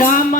chama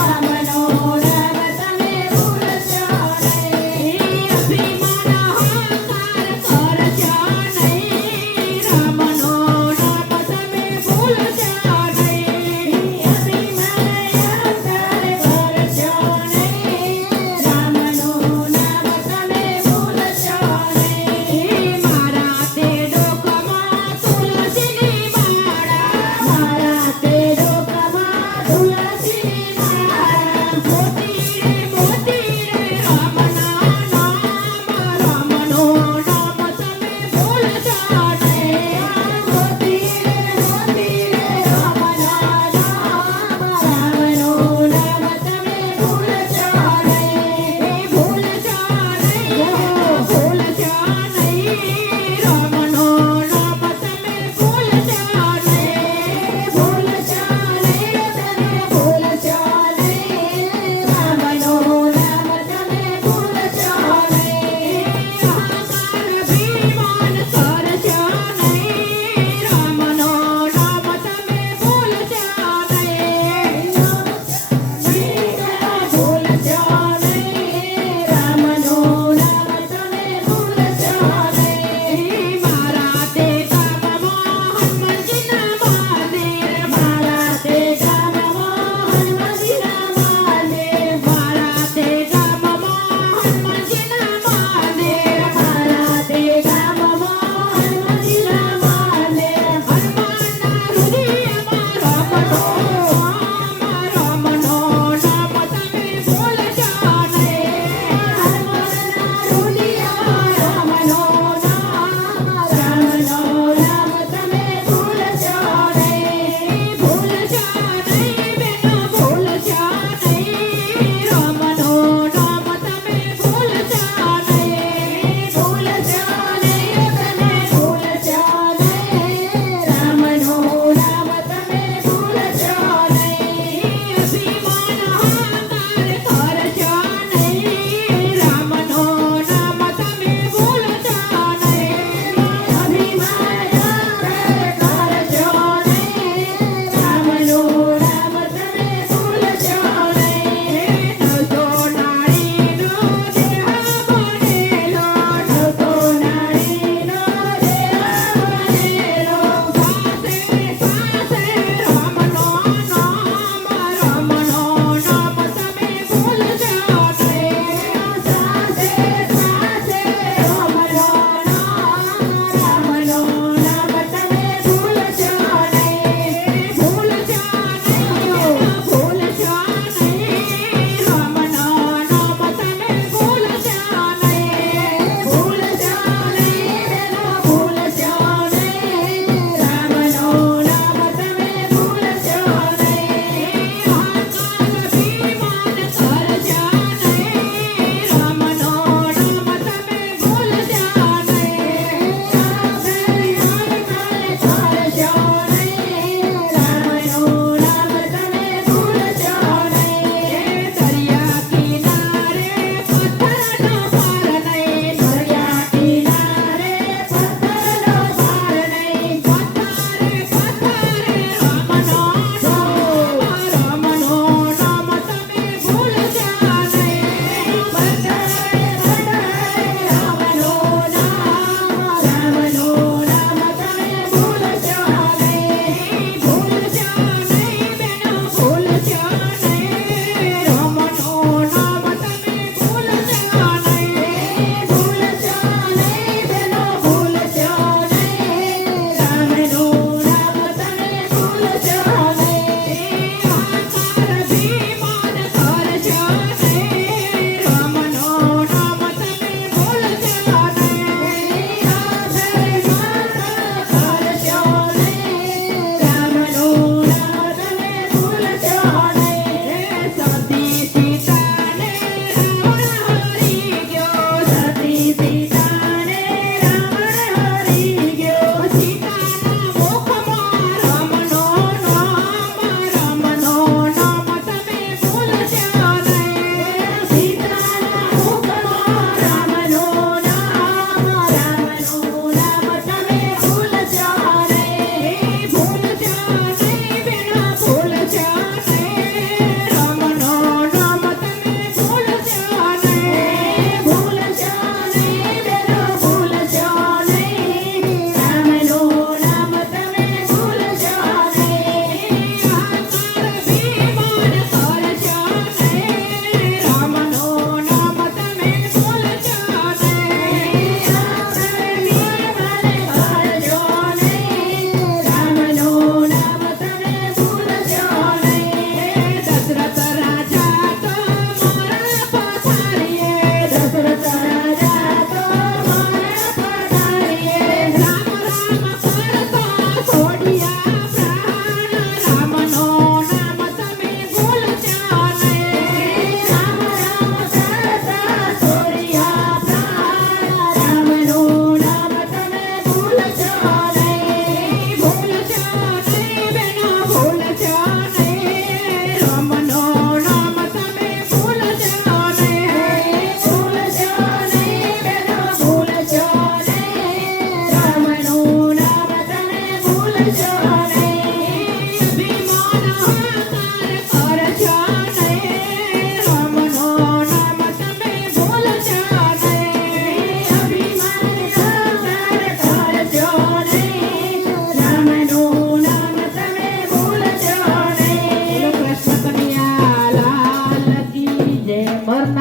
Yes.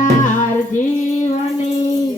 માર જીવની